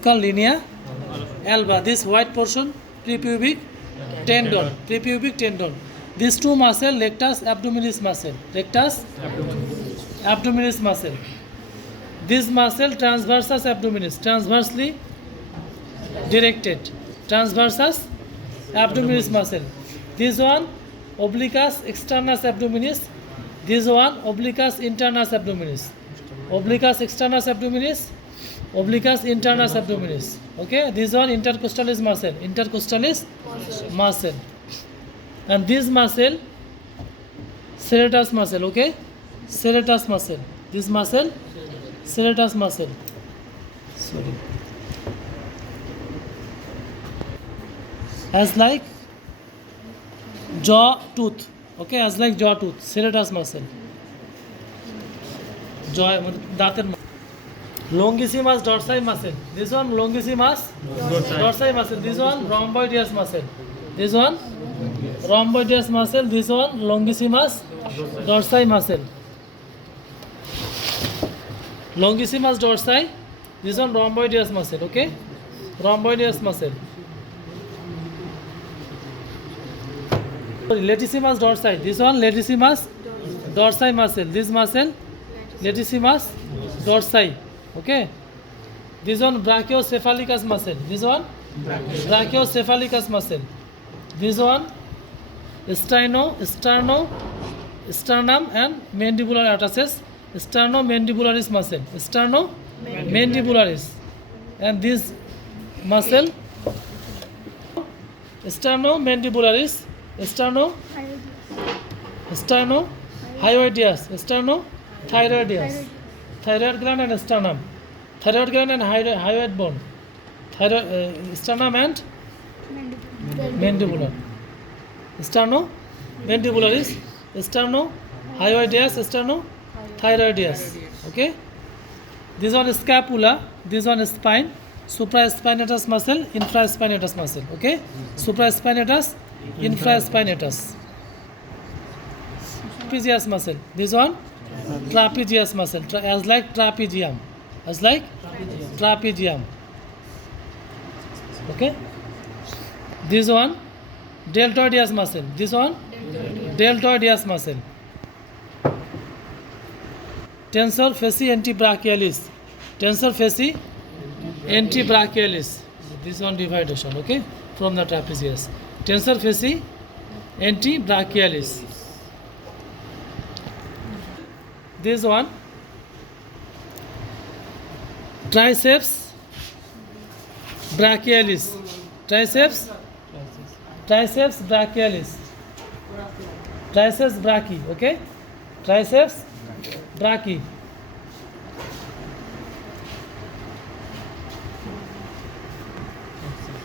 called linea alba. This white portion, prepubic tendon, prepubic tendon. These two muscle, rectus abdominis muscle, rectus abdominis muscle. This muscle transversus abdominis, transversely directed, transversus abdominis muscle. This one obliquus externus abdominis. This one obliquus internus abdominis. Obliquus externus abdominis, obliquus internus abdominis. Okay, this one intercostalis muscle, intercostalis muscle. And this muscle, serratus muscle. Okay, serratus muscle. This muscle, serratus muscle. Sorry. As like jaw tooth. Okay, as like jaw tooth, serratus muscle. Jaw, दांतेर longissimus dorsi muscle. This one longissimus dorsi muscle. This one rhomboideus muscle. This one rhomboideus muscle. This one longissimus dorsi muscle. Longissimus dorsi. This one rhomboideus muscle. Okay, rhomboideus muscle. Latissimus dorsi. This one latissimus dorsi muscle. This muscle latissimus dorsi. Okay. This one brachiocephalicus muscle. This one brachiocephalicus muscle. This one sternum and mandibular attaches. Sternomandibularis muscle. Sternomandibularis. And this muscle sternomandibularis. Sternohyoideus, sternothyroideus, thyroid gland and sternum, thyroid gland and hyoid bone, sternum and mandibular, sternomandibularis, sternohyoideus, sternothyroideus. Okay, this one is scapula, this one is spine, supraspinatus muscle, infraspinatus muscle. Okay, supraspinatus, infraspinatus. Trapezius muscle. This one trapezius muscle, as like trapezium, as like trapezium. Okay. This one deltoideus muscle. This one deltoideus muscle. Tensor fasciae antebrachialis. Tensor fasciae antebrachialis. This one dividation. Okay, from the trapezius. Tensor fasciae antebrachialis. This one triceps brachialis. Triceps brachialis. Triceps brachii. Okay, triceps brachii.